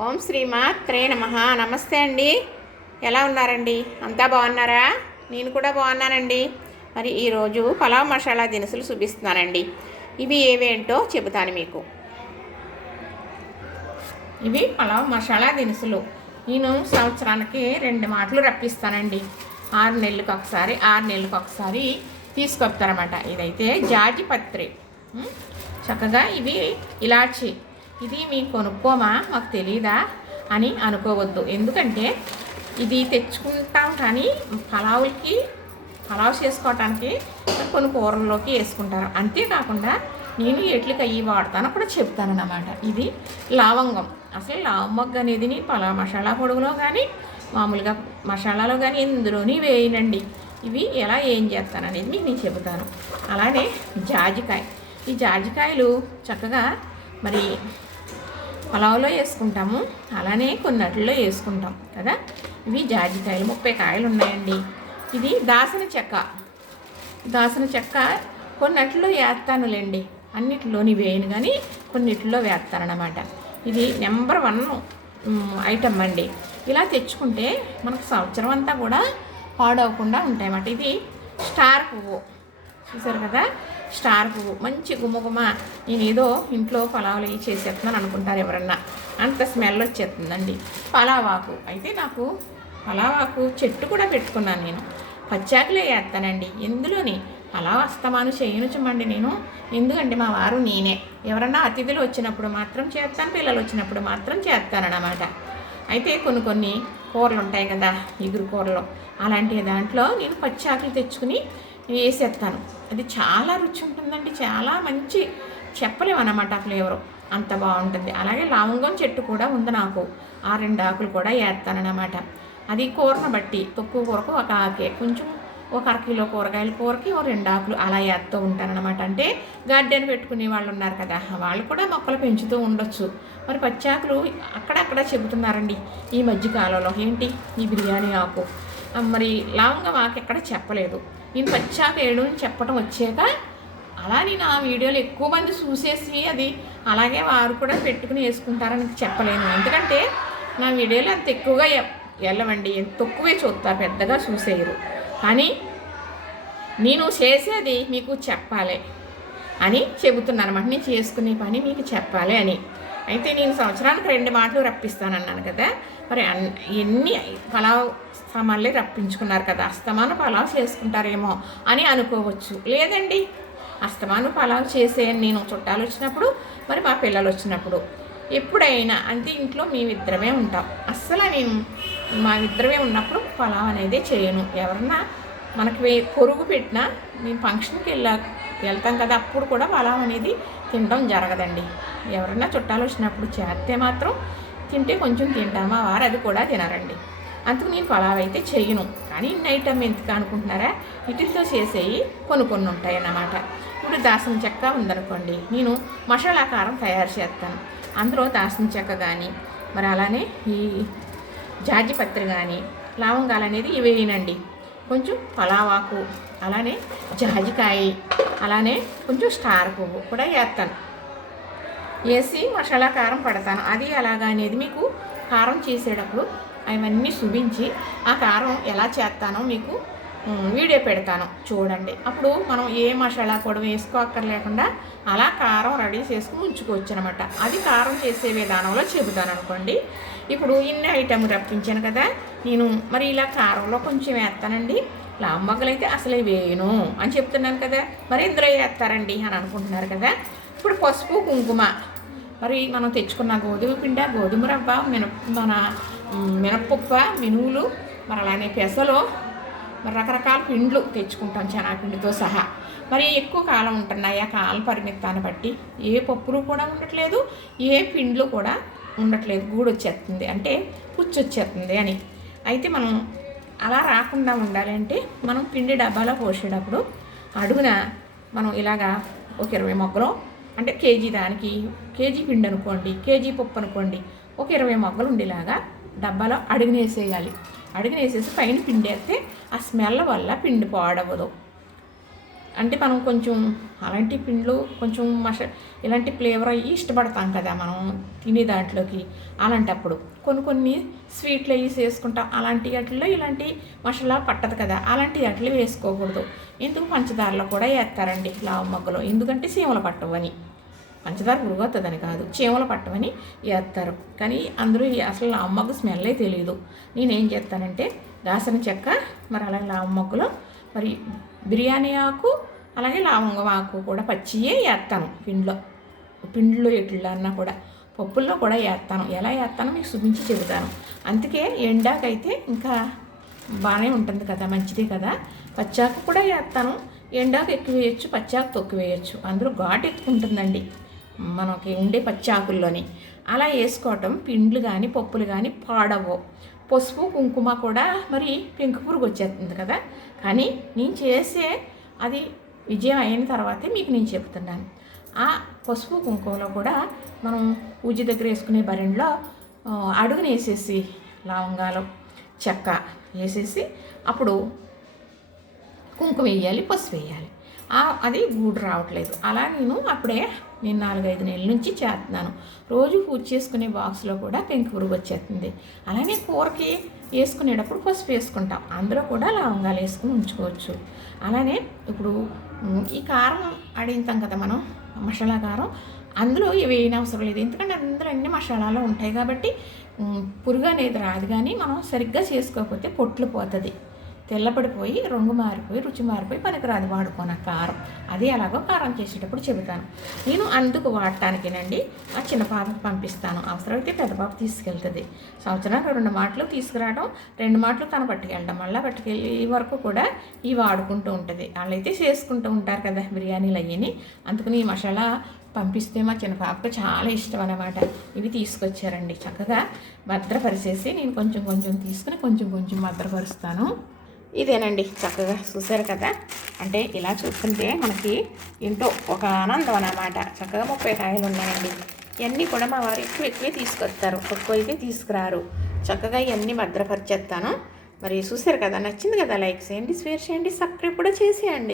ఓం శ్రీమాత్రే నమః. నమస్తే అండి. ఎలా ఉన్నారండి? అంతా బాగున్నారా? నేను కూడా బాగున్నానండి. మరి ఈరోజు పలావ్ మసాలా దినుసులు చూపిస్తున్నానండి. ఇవి ఏవేంటో చెబుతాను మీకు. ఇవి పలావ్ మసాలా దినుసులు. నేను సంవత్సరానికి 2 మాటలు రప్పిస్తానండి. 6 నెలలకు ఒకసారి 6 నెలలకు ఒకసారి తీసుకొస్తారన్నమాట. ఇదైతే జాజి పత్రి, చక్కగా ఇవి ఇలాచి. ఇది మేము కొనుక్కోమా, మాకు తెలీదా అని అనుకోవద్దు. ఎందుకంటే ఇది తెచ్చుకుంటాం కానీ పలావ్ చేసుకోవటానికి కొన్ని కూరల్లోకి వేసుకుంటారు. అంతేకాకుండా నేను ఎట్లకి అయ్యి వాడతానో కూడా చెప్తాను అన్నమాట. ఇది లవంగం. అసలు లవంగం అనేది పలావ్ మసాలా పొడుగులో కానీ మామూలుగా మసాలాలో కానీ ఎందులోని వేయనండి. ఇవి ఎలా ఏం చేస్తాననేది మీకు నేను చెబుతాను. అలానే జాజికాయ. ఈ జాజికాయలు చక్కగా మరి పలావులో వేసుకుంటాము, అలానే కొన్నిటిలో వేసుకుంటాం కదా. ఇవి జాజికాయలు 30 కాయలు ఉన్నాయండి. ఇది దాసిన చెక్క కొన్నిటిలో వేస్తానులేండి, అన్నిటిలోని వేయను కానీ కొన్నిటిలో వేస్తానన్నమాట. ఇది నెంబర్ 1 ఐటమ్ అండి. ఇలా తెచ్చుకుంటే మనకు సంవత్సరం అంతా కూడా పాడవకుండా ఉంటాయన్నమాట. ఇది స్టార్ పువ్వు చూసారు కదా, స్టార్ పువ్వు మంచి గుమ్మగుమ్మ. నేను ఏదో ఇంట్లో పలావులు చేసేస్తున్నాను అనుకుంటారు ఎవరన్నా, అంత స్మెల్ వచ్చేస్తుందండి. పలావాకు అయితే నాకు పలావాకు చెట్టు కూడా పెట్టుకున్నాను నేను. పచ్చాకులే వేస్తానండి. ఎందులోని పలావ్ అస్తమాను చేయనుచమండి నేను. ఎందుకంటే మా వారు నేనే ఎవరన్నా అతిథులు వచ్చినప్పుడు మాత్రం చేస్తాను, పిల్లలు వచ్చినప్పుడు మాత్రం చేస్తానన్నమాట. అయితే కొన్ని కూరలు ఉంటాయి కదా, ఇగురు కూరలు, అలాంటి దాంట్లో నేను పచ్చాకులు తెచ్చుకుని వేసేస్తాను. అది చాలా రుచి ఉంటుందండి, చాలా మంచి చెప్పలేమన్నమాట ఫ్లేవరు, అంత బాగుంటుంది. అలాగే లవంగం చెట్టు కూడా ఉంది నాకు, ఆ 2 ఆకులు కూడా వేస్తానన్నమాట. అది కూరను బట్టి తక్కువ కూరకు ఒక ఆకే, కొంచెం ఒక అరకిలో కూరగాయల కూరకి 2 ఆకులు అలా వేస్తూ ఉంటానన్నమాట. అంటే గార్డెన్ పెట్టుకునే వాళ్ళు ఉన్నారు కదా, వాళ్ళు కూడా మొక్కలు పెంచుతూ ఉండొచ్చు. మరి పచ్చాకులు అక్కడక్కడ చెబుతున్నారండి ఈ మధ్యకాలంలో. ఏంటి ఈ బిర్యానీ ఆకు, మరి లవంగం ఆకు ఎక్కడ చెప్పలేదు. నేను పచ్చాకు వేయడం చెప్పడం వచ్చాక అలా నేను ఆ వీడియోలు ఎక్కువ మంది చూసేసి అది అలాగే వారు కూడా పెట్టుకుని వేసుకుంటారని చెప్పలేను. ఎందుకంటే నా వీడియోలు అంత ఎక్కువగా వెళ్ళవండి, తక్కువే చూస్తారు, పెద్దగా చూసేయరు. కానీ నేను చేసేది మీకు చెప్పాలి అని చెబుతున్నాను అన్నమాట. నేను చేసుకునే పని మీకు చెప్పాలి అని. అయితే నేను సంవత్సరానికి 2 మాటలు రప్పిస్తానన్నాను కదా, మరి ఎన్ని పలావ్ సామాన్లే రప్పించుకున్నారు కదా, అస్తమాను పలావ్ చేసుకుంటారేమో అని అనుకోవచ్చు. లేదండి, అస్తమాను పలావ్ చేసేయని నేను చుట్టాలు వచ్చినప్పుడు, మరి మా పిల్లలు వచ్చినప్పుడు, ఎప్పుడైనా అంతే. ఇంట్లో మేమిద్దరమే ఉంటాం. అస్సలు నేను మా ఇద్దరమే ఉన్నప్పుడు పలావ్ అనేది చేయను. ఎవరన్నా మనకి పొరుగు పెట్టినా మేము ఫంక్షన్కి వెళ్తాం కదా, అప్పుడు కూడా పలావ్ అనేది తినడం జరగదండి. ఎవరన్నా చుట్టాలు వచ్చినప్పుడు చేస్తే మాత్రం తింటే కొంచెం తింటామా, వారు అది కూడా తినరండి. అందుకు నేను పలావ్ అయితే చేయను. కానీ ఇన్ని ఐటమ్ ఎందుకు అనుకుంటున్నారా, వీటితో చేసేవి కొన్ని ఉంటాయి అన్నమాట. ఇప్పుడు దాసిన చెక్క ఉందనుకోండి, నేను మసాలా కారం తయారు చేస్తాను. అందులో దాసిన చెక్క కానీ, మరి అలానే ఈ జాజి పత్రి కానీ, లవంగాలు అనేది ఇవేనండి. కొంచెం పలావాకు, అలానే జాజికాయ, అలానే కొంచెం స్టార్ పువ్వు కూడా వేస్తాను. వేసి మసాలా కారం పడతాను. అది ఎలాగా అనేది మీకు కారం చేసేటప్పుడు అవన్నీ చూపించి ఆ కారం ఎలా చేస్తానో మీకు వీడియో పెడతాను, చూడండి. అప్పుడు మనం ఏ మసాలా పొడి వేసుకోక్కర్లేకుండా అలా కారం రెడీ చేసుకుని ఉంచుకోవచ్చు అనమాట. అది కారం చేసే విధానంలో చెబుతాను అనుకోండి. ఇప్పుడు ఇన్ని ఐటమ్ రప్పించాను కదా నేను, మరి ఇలా కారంలో కొంచెం వేస్తానండి. లాంబగ్గలు అయితే అసలు వేయను అని చెప్తున్నాను కదా, మరి ఇందులో వేస్తారండి అని అనుకుంటున్నారు కదా. ఇప్పుడు పసుపు కుంకుమ, మరి మనం తెచ్చుకున్న గోధుమ పిండి, గోధుమ రవ్వ, మన మినప్పప్పు, మినువులు, మరి అలానే పెసలు, మరి రకరకాల పిండ్లు తెచ్చుకుంటాం శనగపిండితో సహా. మరి ఎక్కువ కాలం ఉంటున్నాయి ఆ కాల పరిమితాన్ని బట్టి. ఏ పప్పులు కూడా ఉండట్లేదు, ఏ పిండ్లు కూడా ఉండట్లేదు. గూడు వచ్చేస్తుంది అంటే పుచ్చు వచ్చేస్తుంది అని. అయితే మనం అలా రాకుండా ఉండాలంటే మనం పిండి డబ్బాలో పోసేటప్పుడు అడుగున మనం ఇలాగా ఒక 20 మొగ్గలు, అంటే కేజీ దానికి కేజీ పిండి అనుకోండి, కేజీ పప్పు అనుకోండి, ఒక 20 మొగ్గలు ఉండేలాగా డబ్బాలో అడుగునేసేయాలి. అడుగునేసేసి పైన పిండి వేస్తే ఆ స్మెల్ వల్ల పిండి పాడవదు. అంటే మనం కొంచెం అలాంటి పిండ్లు కొంచెం ఇలాంటి ఫ్లేవర్ అయ్యి ఇష్టపడతాం కదా మనం తినే దాంట్లోకి. అలాంటప్పుడు కొన్ని స్వీట్లు అవి వేసుకుంటాం. అలాంటి వాటిల్లో ఇలాంటి మసాలా పట్టదు కదా, అలాంటి వాటిలో వేసుకోకూడదు. ఎందుకు పంచదారలో కూడా వేస్తారండి లావు మొగ్గలు, ఎందుకంటే చీమలు పట్టవని. పంచదార పురుగొస్తుందని కాదు, చీమలు పట్టవని వేస్తారు. కానీ అందులో అసలు లావు మొగ్గ స్మెల్లే తెలియదు. నేనేం చేస్తానంటే దాసిన చెక్క, మరి అలాగే లావు మొగ్గలు, మరి బిర్యానీ ఆకు, అలాగే లవంగం ఆకు కూడా పచ్చియే వేస్తాను పిండిలో ఎట్లా అన్నా కూడా, పప్పుల్లో కూడా వేస్తాను. ఎలా వేస్తానో మీకు చూపించి చెబుతాను. అందుకే ఎండాకైతే ఇంకా బాగానే ఉంటుంది కదా, మంచిదే కదా. పచ్చాకు కూడా వేస్తాను. ఎండాకు ఎక్కువ వేయచ్చు, పచ్చాకు తక్కువ వేయచ్చు. అందులో ఘాటు ఎక్కుంటుందండి మనకి ఉండే పచ్చాకుల్లోని. అలా వేసుకోవటం పిండ్లు కానీ పప్పులు కానీ పాడవు. పసుపు కుంకుమ కూడా మరి పెంకు పురుగు వచ్చేస్తుంది కదా. కానీ నేను చేసే అది విజయం అయిన తర్వాతే మీకు నేను చెప్తున్నాను. ఆ పసుపు కుంకుమలో కూడా మనం పూజ దగ్గర వేసుకునే బరెండ్లో అడుగున వేసేసి లవంగాలు చెక్క వేసేసి అప్పుడు కుంకుమ వేయాలి, పసుపు వేయాలి. అది గూడు రావట్లేదు. అలా నేను 4-5 నెలల నుంచి చేస్తున్నాను. రోజు పూజ చేసుకునే బాక్స్లో కూడా పెంకు పురుగు వచ్చేస్తుంది. అలానే కూరకి వేసుకునేటప్పుడు పసుపు వేసుకుంటాం, అందులో కూడా లవంగాలు వేసుకుని ఉంచుకోవచ్చు. అలానే ఇప్పుడు ఈ కారం అడిగితాం కదా మనం, మసాలా కారం, అందులో వేయని అవసరం లేదు. ఎందుకంటే అందులో అన్ని మసాలాలు ఉంటాయి కాబట్టి పురుగు అనేది రాదు. కానీ మనం సరిగ్గా చేసుకోకపోతే పొట్లు పోతుంది, తెల్లపడిపోయి రంగు మారిపోయి రుచి మారిపోయి పనికిరాదు వాడుకోన కారం. అది ఎలాగో కారం చేసేటప్పుడు చెబుతాను. నేను అందుకు వాడటానికేనండి ఆ చిన్న పాపకు పంపిస్తాను. అవసరమైతే పెద్ద పాప తీసుకెళ్తుంది. సంవత్సరానికి 2 మాటలు తీసుకురావడం, 2 మాటలు తను పట్టుకెళ్ళడం, మళ్ళీ పట్టుకెళ్ళి వరకు కూడా ఇవి వాడుకుంటూ ఉంటుంది. వాళ్ళైతే చేసుకుంటూ ఉంటారు కదా బిర్యానీలు అయ్యని. అందుకని ఈ మసాలా పంపిస్తే మా చిన్న పాపకు చాలా ఇష్టం అన్నమాట. ఇవి తీసుకొచ్చారండి. చక్కగా భద్రపరిచేసి నేను కొంచెం తీసుకుని కొంచెం భద్రపరుస్తాను. ఇదేనండి, చక్కగా చూసారు కదా. అంటే ఇలా చూస్తుంటే మనకి ఏంటో ఒక ఆనందం అన్నమాట. చక్కగా 30 కాయలు ఉన్నాయండి. ఇవన్నీ కూడా మా వారు ఎక్కువే తీసుకొస్తారు, తక్కువ అయితే తీసుకురారు. చక్కగా ఇవన్నీ భద్రపరిచేస్తాను. మరి చూసారు కదా, నచ్చింది కదా, లైక్ చేయండి, షేర్ చేయండి, సబ్స్క్రైబ్ కూడా చేసేయండి.